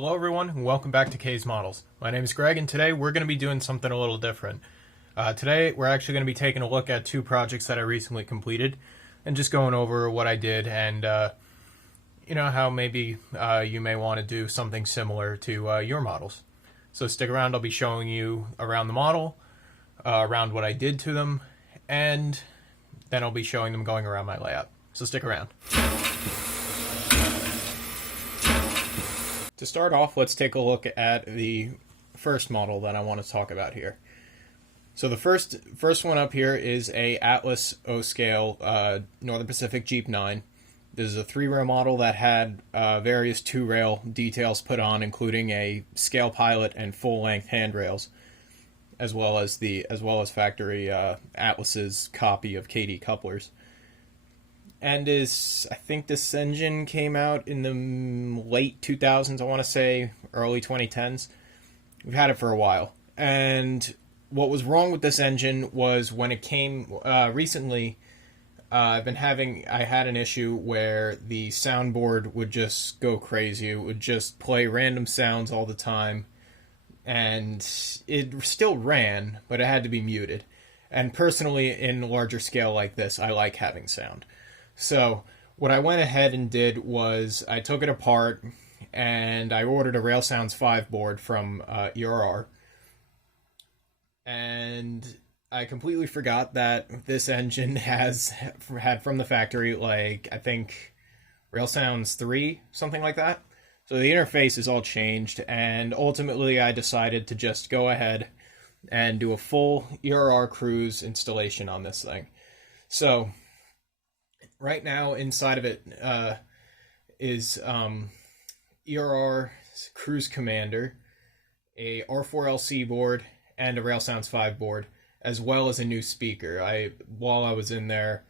Hello everyone, and welcome back to K's Models. My name is Greg, and today we're going to be doing something a little different. Today we're actually going to be taking a look at two projects that I recently completed, and just going over what I did and how maybe you may want to do something similar to your models. So stick around, I'll be showing you around the model, around what I did to them, and then I'll be showing them going around my layout. So stick around. To start off, let's take a look at the first model that I want to talk about here. So the first one up here is a Atlas O-scale Northern Pacific GP9. This is a 3-rail model that had various 2-rail details put on, including a scale pilot and full-length handrails, as well as factory Atlas's copy of KD couplers. And I think this engine came out in the late 2000s, I want to say, early 2010s. We've had it for a while. And what was wrong with this engine was when it came recently, I had an issue where the soundboard would just go crazy. It would just play random sounds all the time. And it still ran, but it had to be muted. And personally, in larger scale like this, I like having sound. So what I went ahead and did was I took it apart and I ordered a Railsounds 5 board from ERR. And I completely forgot that this engine had from the factory, like, I think Railsounds 3, something like that. So the interface is all changed, and ultimately I decided to just go ahead and do a full ERR cruise installation on this thing. So right now, inside of it is ERR Cruise Commander, a R4LC board, and a Railsounds 5 board, as well as a new speaker. While I was in there,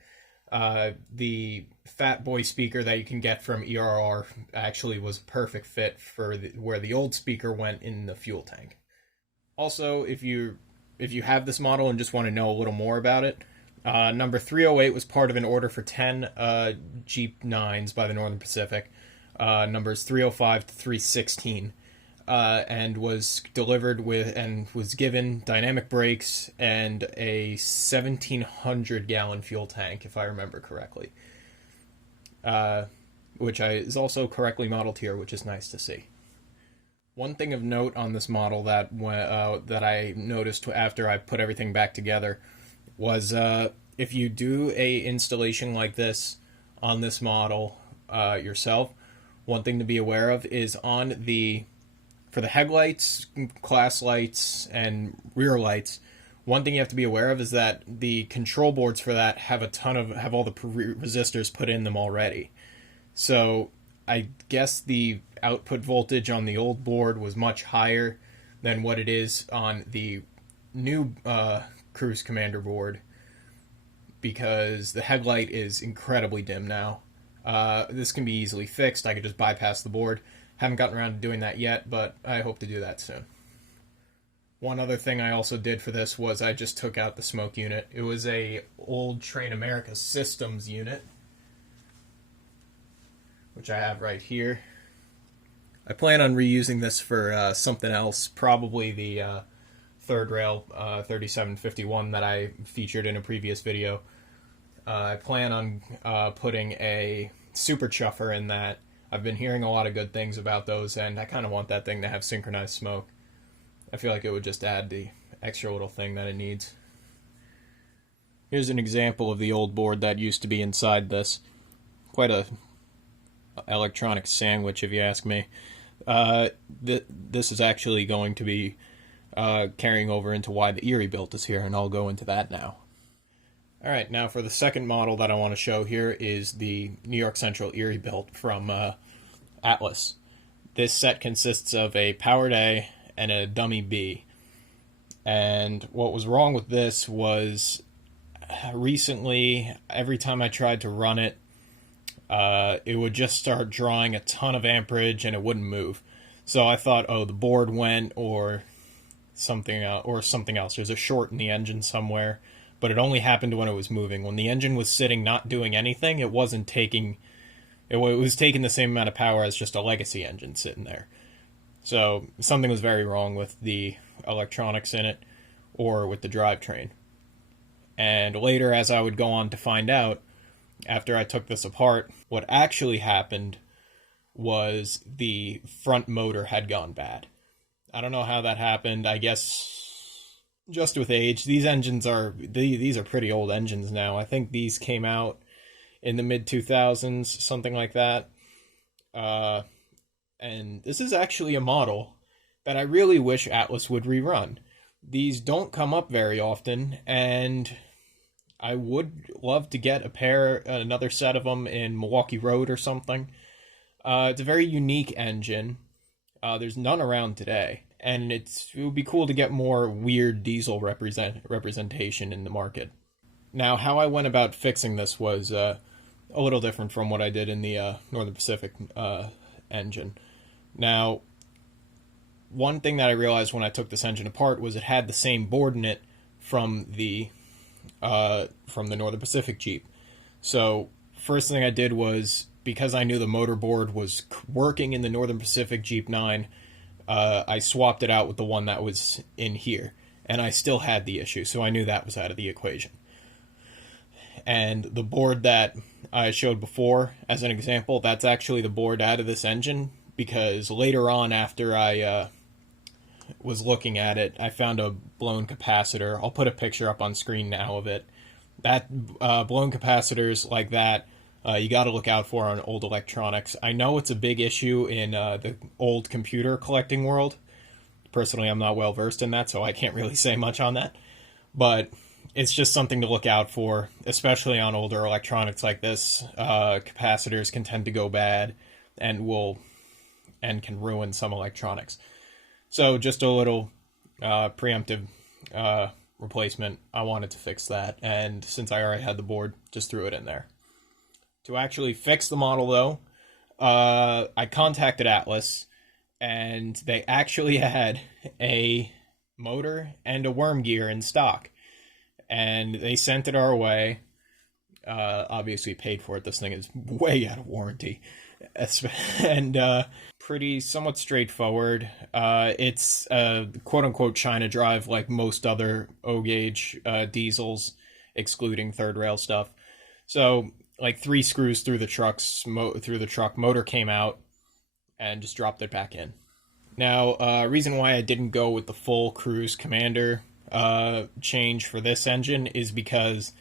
the Fat Boy speaker that you can get from ERR actually was a perfect fit for where the old speaker went in the fuel tank. Also, if you have this model and just want to know a little more about it, number 308 was part of an order for 10 GP9s by the Northern Pacific, numbers 305 to 316, and was delivered with and was given dynamic brakes and a 1,700-gallon fuel tank, if I remember correctly, which is also correctly modeled here, which is nice to see. One thing of note on this model that I noticed after I put everything back together was if you do a installation like this on this model yourself, one thing to be aware of is for the headlights, class lights, and rear lights, one thing you have to be aware of is that the control boards for that have all the resistors put in them already. So I guess the output voltage on the old board was much higher than what it is on the new Cruise Commander board, because the headlight is incredibly dim now. This can be easily fixed. I could just bypass the board. Haven't gotten around to doing that yet, but I hope to do that soon. One other thing I also did for this was I just took out the smoke unit. It was a old Train America Systems unit, which I have right here. I plan on reusing this for something else, probably the third rail 3751 that I featured in a previous video. I plan on putting a super chuffer in that. I've been hearing a lot of good things about those, and I kind of want that thing to have synchronized smoke. I feel like it would just add the extra little thing that it needs. Here's an example of the old board that used to be inside this. Quite a electronic sandwich, if you ask me. This is actually going to be carrying over into why the Erie Built is here, and I'll go into that now. Alright, now for the second model that I want to show here is the New York Central Erie Built from Atlas. This set consists of a powered A and a dummy B. And what was wrong with this was recently, every time I tried to run it, it would just start drawing a ton of amperage and it wouldn't move. So I thought, oh, the board went or something else. There's a short in the engine somewhere. But it only happened when it was moving. When the engine was sitting not doing anything, it was taking the same amount of power as just a legacy engine sitting there. So something was very wrong with the electronics in it or with the drivetrain. And later, as I would go on to find out, after I took this apart, what actually happened was the front motor had gone bad. I don't know how that happened. I guess just with age. These are pretty old engines now. I think these came out in the mid 2000s, something like that. And this is actually a model that I really wish Atlas would rerun. These don't come up very often, and I would love to get another set of them in Milwaukee Road or something. It's a very unique engine. There's none around today, and it would be cool to get more weird diesel representation in the market. Now, how I went about fixing this was a little different from what I did in the Northern Pacific engine. Now, one thing that I realized when I took this engine apart was it had the same board in it from the Northern Pacific Jeep. So first thing I did was, because I knew the motor board was working in the Northern Pacific GP9, I swapped it out with the one that was in here, and I still had the issue, so I knew that was out of the equation. And the board that I showed before as an example, that's actually the board out of this engine, because later on, after I was looking at it, I found a blown capacitor. I'll put a picture up on screen now of it. That blown capacitors like that, you got to look out for on old electronics. I know it's a big issue in the old computer collecting world. Personally, I'm not well versed in that, so I can't really say much on that. But it's just something to look out for, especially on older electronics like this. Capacitors can tend to go bad and can ruin some electronics. So just a little preemptive replacement. I wanted to fix that, and since I already had the board, just threw it in there. To actually fix the model, though, I contacted Atlas, and they actually had a motor and a worm gear in stock, and they sent it our way. Obviously paid for it. This thing is way out of warranty, and somewhat straightforward. It's a quote-unquote China drive, like most other O-gauge diesels, excluding third rail stuff. So, like 3 screws through the truck, motor came out, and just dropped it back in. Now, reason why I didn't go with the full Cruise Commander change for this engine is because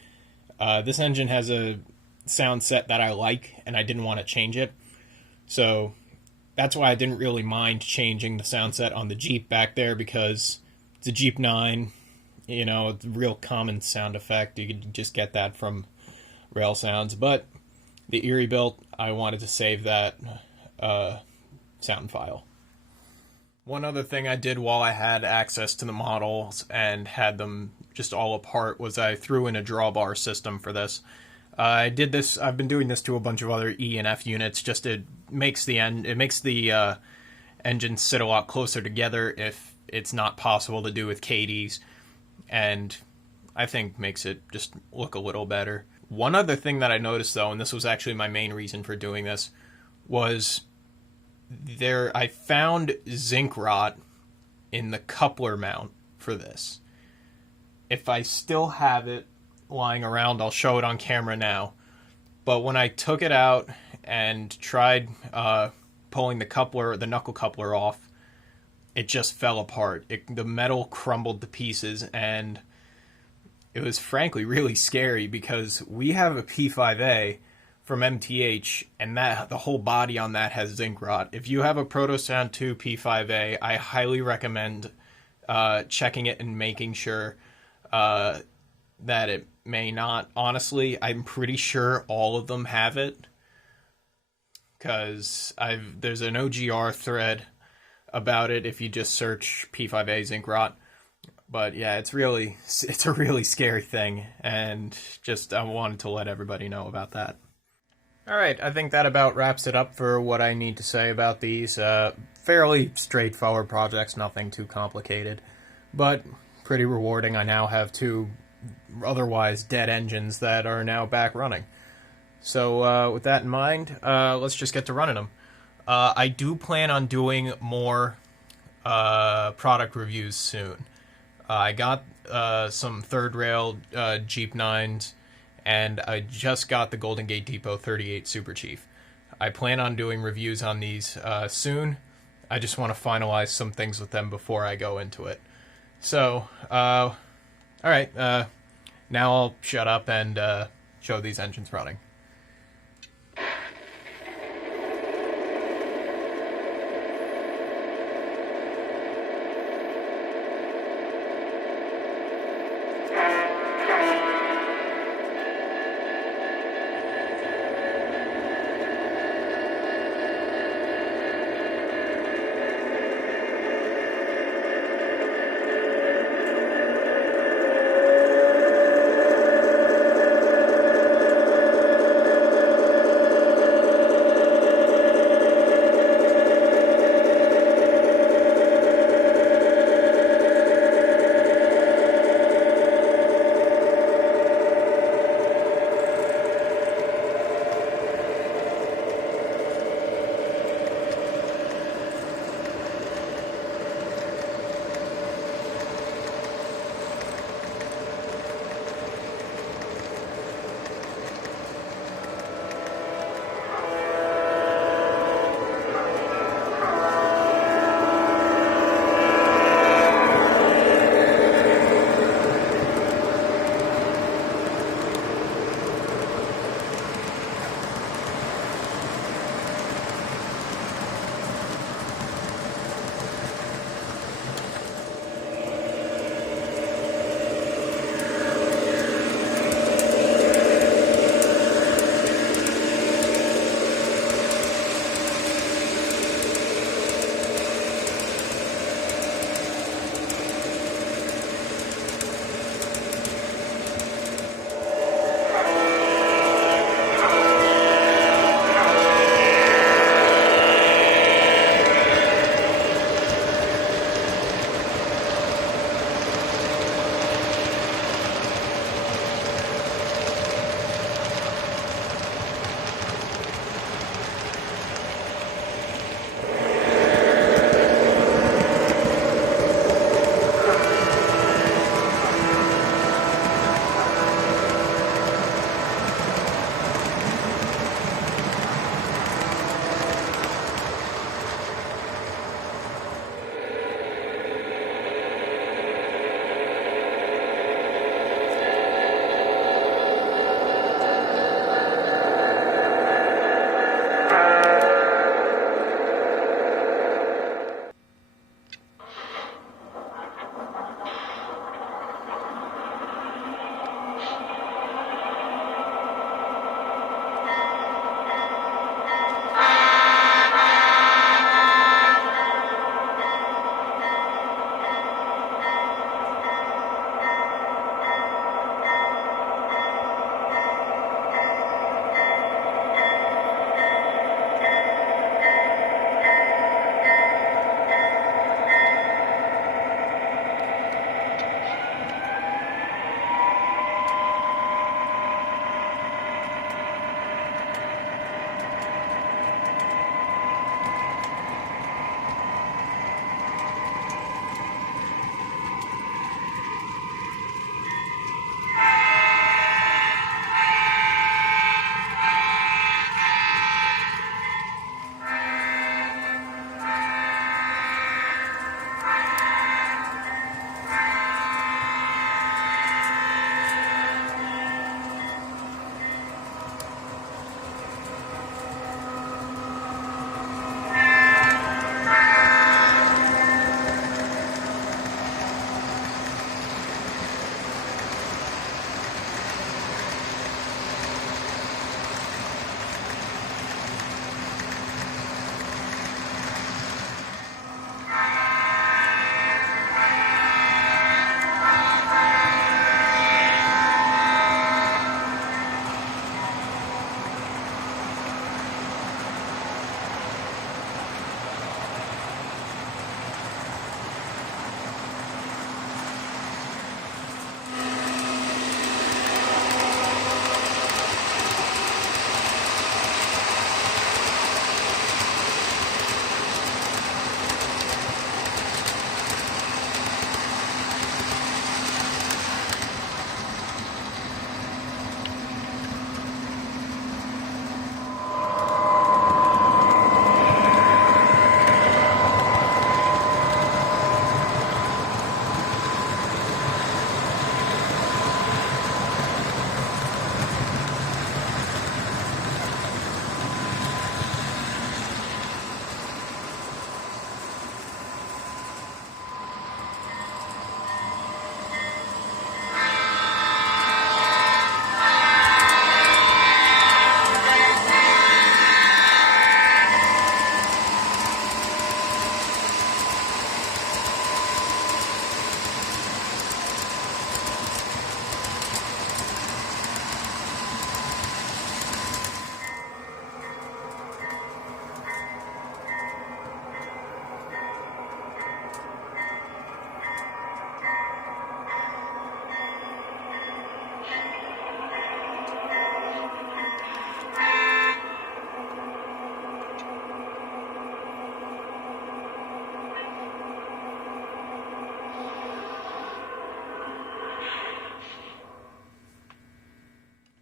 this engine has a sound set that I like, and I didn't want to change it. So that's why I didn't really mind changing the sound set on the Jeep back there, because it's a Jeep9, it's a real common sound effect. You could just get that from Railsounds. But the Erie Built, I wanted to save that sound file. One other thing I did while I had access to the models and had them just all apart was I threw in a drawbar system for this. I've been doing this to a bunch of other E and F units. Just it makes the engine sit a lot closer together if it's not possible to do with KDs, and I think makes it just look a little better. One other thing that I noticed, though, and this was actually my main reason for doing this, was I found zinc rot in the coupler mount for this. If I still have it lying around, I'll show it on camera now. But when I took it out and tried pulling the knuckle coupler off, it just fell apart. The metal crumbled to pieces, and it was frankly really scary, because we have a P5A from MTH, and the whole body on that has zinc rot. If you have a Protosound 2 P5A, I highly recommend checking it and making sure that it may not. Honestly, I'm pretty sure all of them have it, because there's an OGR thread about it if you just search P5A zinc rot. But yeah, it's a really scary thing, and just I wanted to let everybody know about that. Alright, I think that about wraps it up for what I need to say about these. Fairly straightforward projects, nothing too complicated, but pretty rewarding. I now have 2 otherwise dead engines that are now back running. So with that in mind, let's just get to running them. I do plan on doing more product reviews soon. I got some third rail GP9s, and I just got the Golden Gate Depot 38 Super Chief. I plan on doing reviews on these soon. I just want to finalize some things with them before I go into it. So, all right, now I'll shut up and show these engines running.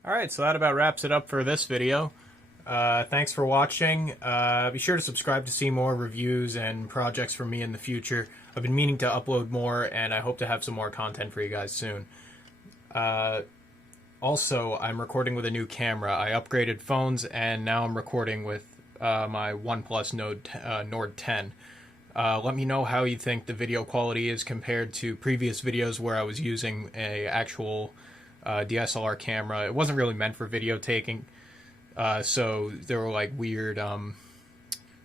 Alright, so that about wraps it up for this video. Thanks for watching. Be sure to subscribe to see more reviews and projects from me in the future. I've been meaning to upload more, and I hope to have some more content for you guys soon. Also, I'm recording with a new camera. I upgraded phones, and now I'm recording with my OnePlus Nord 10. Let me know how you think the video quality is compared to previous videos where I was using a actual DSLR camera. It wasn't really meant for video taking, so there were like weird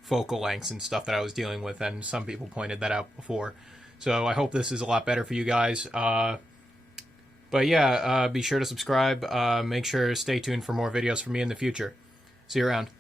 focal lengths and stuff that I was dealing with, and some people pointed that out before. So I hope this is a lot better for you guys. But yeah, be sure to subscribe. Make sure to stay tuned for more videos from me in the future. See you around.